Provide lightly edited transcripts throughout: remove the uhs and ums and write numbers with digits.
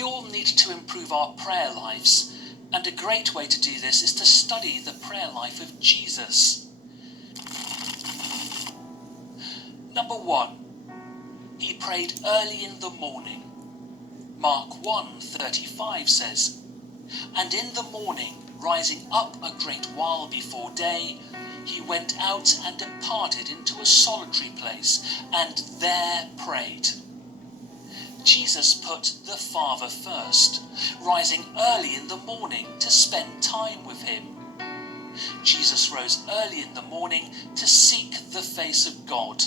We all need to improve our prayer lives, and a great way to do this is to study the prayer life of Jesus. Number 1. He prayed early in the morning. Mark 1:35 says, "And in the morning, rising up a great while before day, he went out and departed into a solitary place, and there prayed." Jesus put the Father first, rising early in the morning to spend time with him. Jesus rose early in the morning to seek the face of God.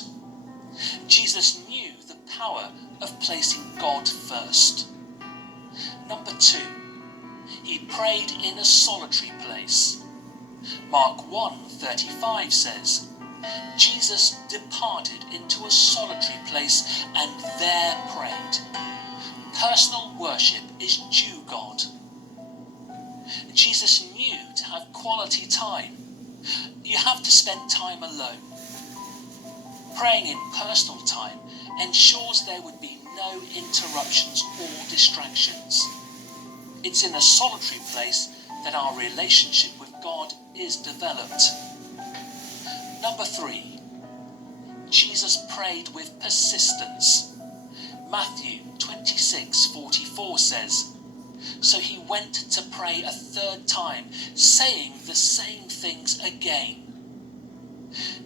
Jesus knew the power of placing God first. Number 2. He prayed in a solitary place. Mark 1:35 says, "Jesus departed into a solitary place and there prayed." Personal worship is due God. Jesus knew to have quality time. You have to spend time alone. Praying in personal time ensures there would be no interruptions or distractions. It's in a solitary place that our relationship with God is developed. Number 3. Jesus prayed with persistence. Matthew 26:44 says, "So he went to pray a third time, saying the same things again."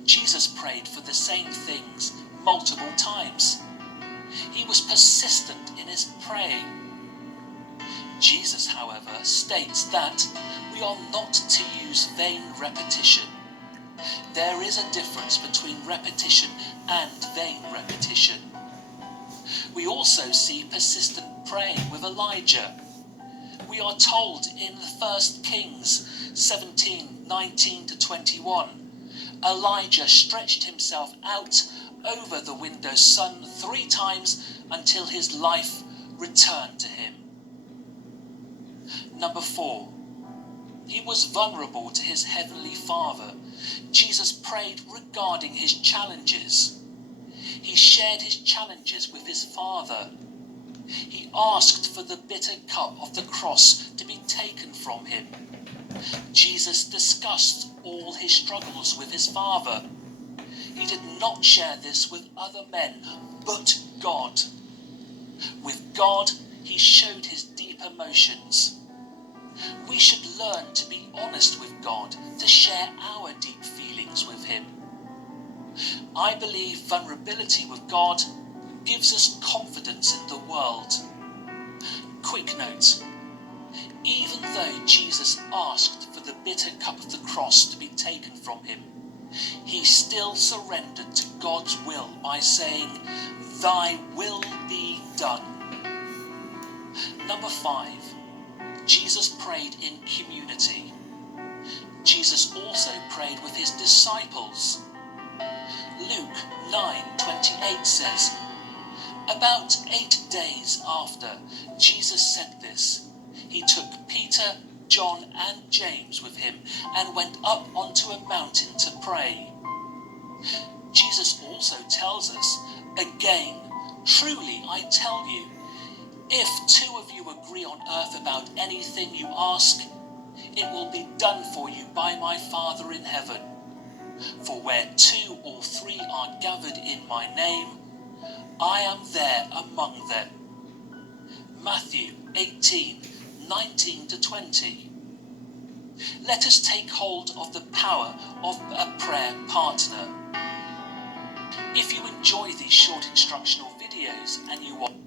Jesus prayed for the same things multiple times. He was persistent in his praying. Jesus, however, states that we are not to use vain repetition. There is a difference between repetition and vain repetition. We also see persistent praying with Elijah. We are told in 1 Kings 17:19-21, Elijah stretched himself out over the widow's son 3 times until his life returned to him. Number 4. He was vulnerable to his heavenly Father. Jesus prayed regarding his challenges. He shared his challenges with his Father. He asked for the bitter cup of the cross to be taken from him. Jesus discussed all his struggles with his Father. He did not share this with other men, but God. With God, he showed his deep emotions. We should learn to be honest with God, to share our deep feelings with him. I believe vulnerability with God gives us confidence in the world. Quick note: even though Jesus asked for the bitter cup of the cross to be taken from him, he still surrendered to God's will by saying, "Thy will be done." Number 5. Jesus prayed in community. Jesus also prayed with his disciples. Luke 9:28 says, "About 8 days after Jesus said this, he took Peter, John and James with him and went up onto a mountain to pray." Jesus also tells us, again, "Truly I tell you, if 2 of you agree on earth about anything you ask, it will be done for you by my Father in heaven. For where 2 or 3 are gathered in my name, I am there among them." Matthew 18:19-20. Let us take hold of the power of a prayer partner. If you enjoy these short instructional videos and you want